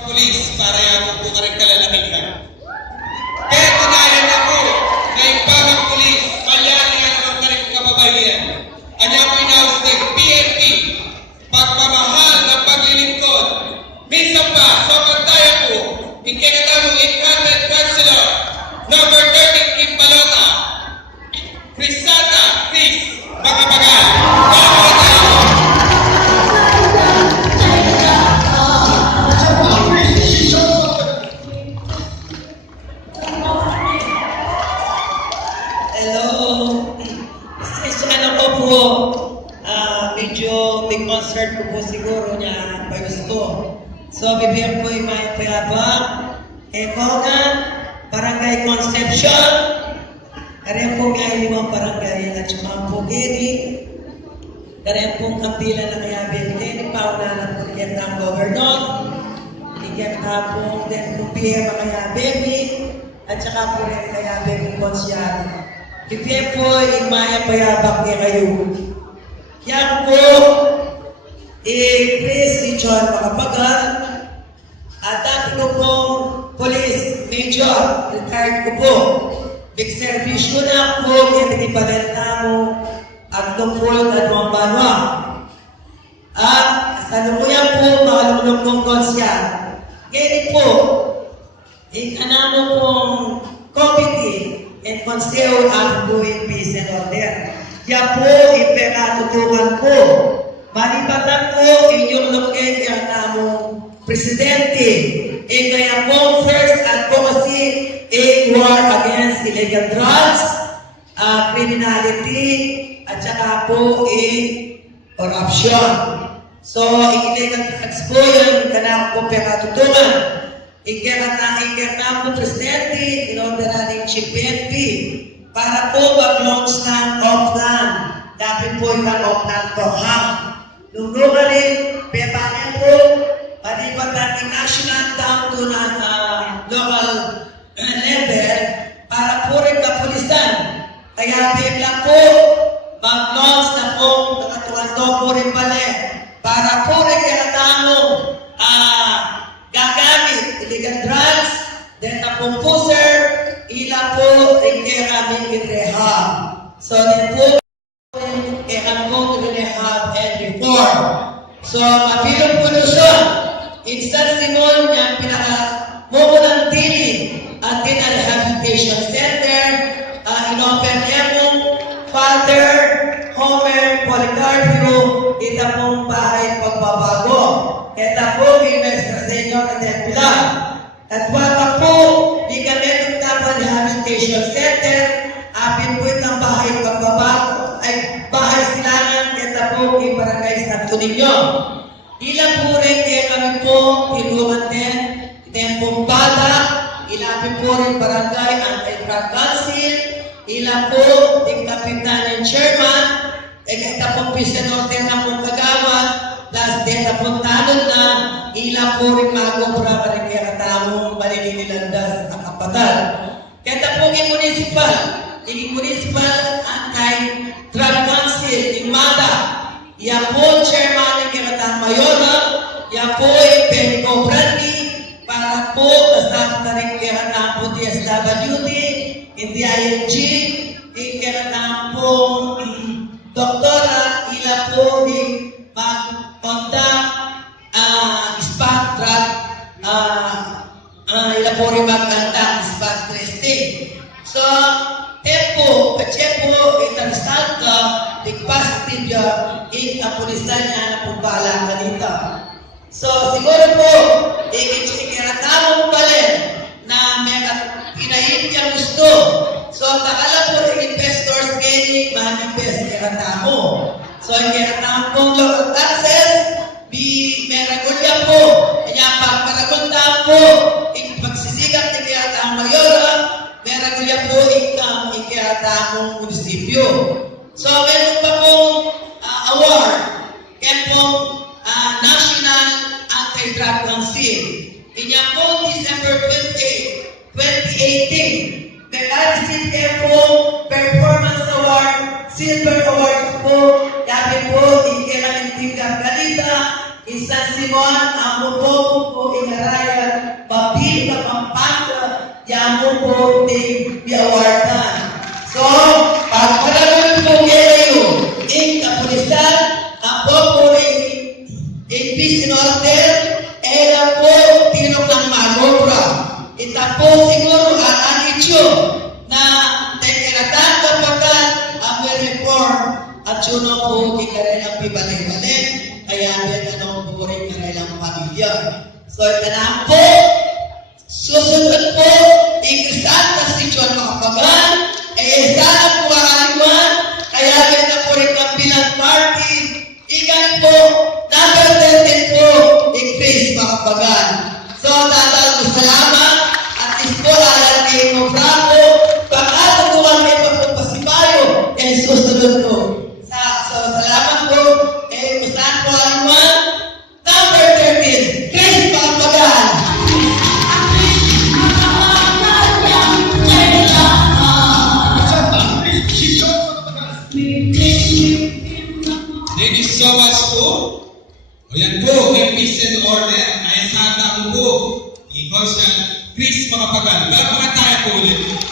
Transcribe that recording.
Pulis para yaman po ka rin kalalamigan. Kaya tinayan ako na yung parang pulis, malyari yan naman ka rin kababayan. Anya ko inaustig, PNP, pagmamahal ng paglilingkod. Minsan pa, sa pagtaya ko, ikinatanong 800 Councilor, number 13, Kim Balota, Crisata, Chris, Bagabagal. Medyo may concert ko po siguro niya pa gusto. So, bibigyan ko yung mga payabang. Kongan, Barangay Conception. Kaya po nga limang barangay at sumang po gini. Kaya po kapila na kaya bibigyan. Pauna na po bigyan ng governor. Bigyan na po din po PM kaya baby. At saka po rin kaya baby konsyal. Bibigyan po yung mga payabang niya kayo. Yan po, Chris ni John Makapagal, at dati ko pong police major, retired ko po. Big service yun na po, kaya nagipalentamo at tungkol at mga banwa. At salukuyan po, makalunong kong konsya. Ngayon po, ikanamo pong committee and conseil at doing peace and order. Yan po, ipinatutukan ko. Malipatan ko inyong lokay ang namong presidente. Kaya po, first advocacy in war against illegal drugs, criminality, at saka po corruption. So, illegal drugs po yan, kanang po pinatutukan. Ikerna po presidente, inorderaning Chief PNP. Para po mag-long stand off land. Dapat po ikan off land to ham. Nunggunganin, pepanin po, palipatan ng national down to local level para po rin kapulisan. Kaya bigla po, mag-long stand po, nakatuwan po rin pala. Para po rin kinatamong gagamit illegal drugs, then na pumpuser, ila po rin kami rehab. So, din po kaya po rehab and reform. So, mapilong polusyon. In San Simon, yung pinaka-mumunang tili at din ang rehabilitation center, inopen emong Father Homer Policarpio, ito pong bahay pagbabago. Ito po, may mestra sa inyo na tempula. At wala po, di kami nagtapang rehabilitation center, apin po itang bahay pagbabago, ay bahay silangan, kaya po kay Barangay Santo Niño. Ilan po rin kaya kami po, tinulungan din, tempong bata, ilapin po rin Barangay Anti-Drug Council, ilan po, yung kapitan and chairman, kita pong pisenorte na pong kagawa, plus deta pong talon na, ilang po rin mag-obra pa rin kaya katamong malilinilandas ang kapatal. Kaya po yung municipal anti-drug council, yung MADA, yan po chairman ng kaya katamang Mayora, yan po yung Benko Brandy, para po kasama na rin kaya katamang DSWD, hindi ING, yung kaya katamang doktora, ilang po yung mag-conduct spot drug, ila po rin mag-conduct spot testing. So, tempo, itang salta, positive yung kapulisan niya na pumbala ka dito. So, siguro po, ikinatamo pa rin na may pinahin niya gusto. So, takala po rin investors gaining, ma-invest kinatamo. So, kinatamo pong local taxes, may regulya po. Kaya pagkaragunda po, pagsisigap ni Kiyatang Mayora, may regulya po Kiyatang munisipyo. So, meron pa pong award. Kaya pong National Anti-Drug Council. Kanya po December 20, 2018, may receive kaya po Performance Award, Silver Award po. Dati po, ikilang itinggap kalita, San Simon, ang mubong po inaraya amo po i-awardan. So, pag pagkaroon po kayo, kapulisan, ako po peace in order, era po tinok ng magobra. Ita po siguro ang itsyo na tekiratan kapag ang reform at yun po kikarelang pibalik-balik, kaya din anong po rin kanilang pamilya. So, ito na po, susunod po, ikrisan na si John Makapagan, sana po ang aliwan, kaya din na po rin ang bilang party, ikan po, number 13 po, Chris Makapagan. So, tatawag ko salamat, at least po, alam kayo mo bravo, pag-atutuan may pagpapasipayo, susunod po. So, salamat po, gustahan po aliwan, number 13, Chris Makapagan. Thank you so much po. O yan po, may peace and order. Ay sa tao po, i-host siya, Chris Makapagan. Pero mga tayo po ulit.